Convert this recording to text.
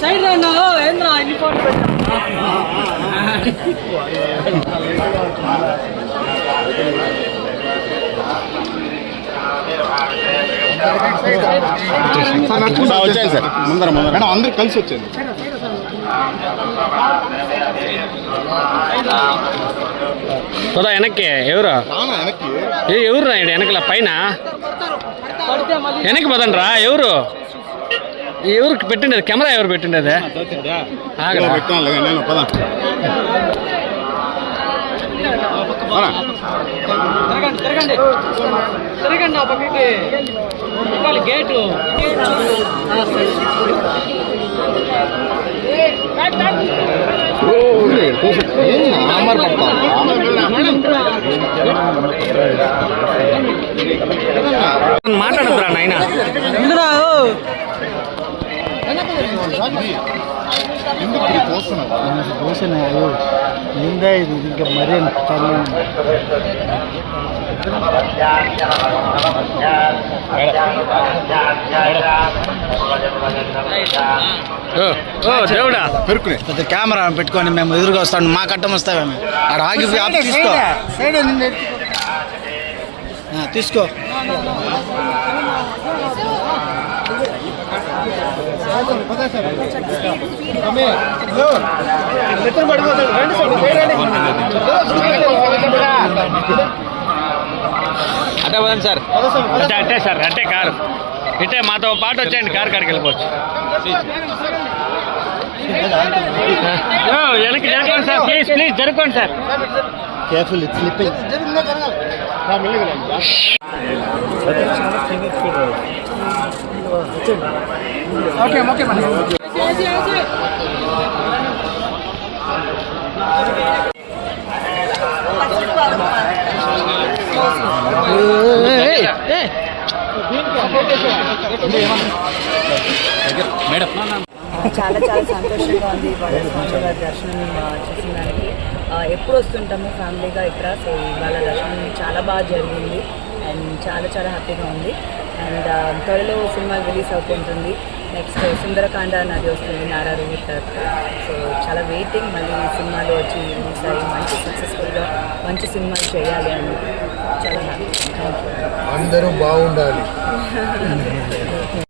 Side రా ఏంద్రా ఇన్ని ఫోటో పెట్టా సార్ వచ్చాయి సార్ ముందర ముందర మేడం అందరు కలిసి వచ్చారు పోదా వెనక్కి ఎవరు రానా వెనక్కి ఏ ఎవరు రా ఈడ వెనకల పైన పడితే మళ్ళీ వెనక్కి పోదండి రా ఎవరు ఎవరికి పెట్టిండేది? కెమెరా ఎవరు పెట్టిండేది? ఆగరా. పెట్టాను నేను పదా. ఇందురా ఎందుకు ఇది ఇంకా మరీ చాలా దేవుడా పెరుకునే పెద్ద కెమెరా పెట్టుకొని మేము ఎదురుగా వస్తాం. మా కట్టం వస్తామేమి అక్కడ ఆగి ఆపి తీసుకో. తీసుకో అట్టే పోదండి సార్ అట్టే అట్టే సార్ అట్టే కారు ఇట్టే మాతో పాటు వచ్చేయండి కారు కాడికి వెళ్ళిపోవచ్చు వెనక్కి జరగండి సార్ ప్లీజ్ ప్లీజ్ జరుపుకోండి సార్ కేర్ఫుల్ ఇట్స్ స్లిప్పింగ్ చాలా చాలా సంతోషంగా ఉంది. ఇవాళ స్వామి దర్శనం చేసిన దానికి ఎప్పుడు వస్తుంటాము ఫ్యామిలీగా ఇక్కడ? సో ఇవాళ దర్శనం చాలా బాగా జరిగింది. అండ్ చాలా చాలా హ్యాపీగా ఉంది. అండ్ త్వరలో సినిమా రిలీజ్ అవుతుంటుంది. నెక్స్ట్ సుందరకాండ నది వస్తుంది నారా రోహిత్ సో చాలా వెయిటింగ్ మళ్ళీ సినిమాలో వచ్చి రిలీజ్ అయ్యి మంచి సక్సెస్ఫుల్గా మంచి సినిమాలు చేయాలి అని చాలా హ్యాపీ. అందరూ బాగుండాలి.